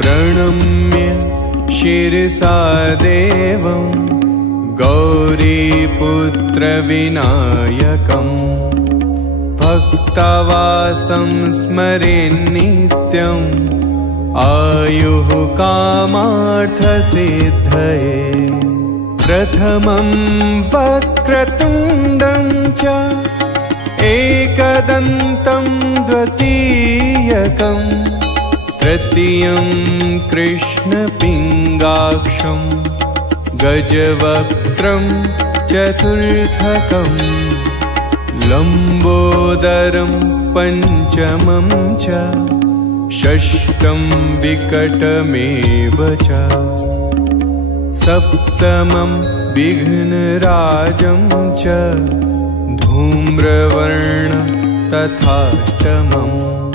प्रणम्य शिरसा देवं गौरीपुत्रविनायकम् भक्तावासं स्मरे नित्यम् आयुः कामार्थसिद्धये प्रथमं वक्रतुण्डं च एकदन्तं द्वितीयकं तृतीयं कृष्णपिङ्गाक्षं गजवक्त्रं चतुर्थकं लम्बोदरं पञ्चमं च षष्ठं विकटमेव च सप्तमं विघ्नराजं च धूम्रवर्ण तथाष्टमम्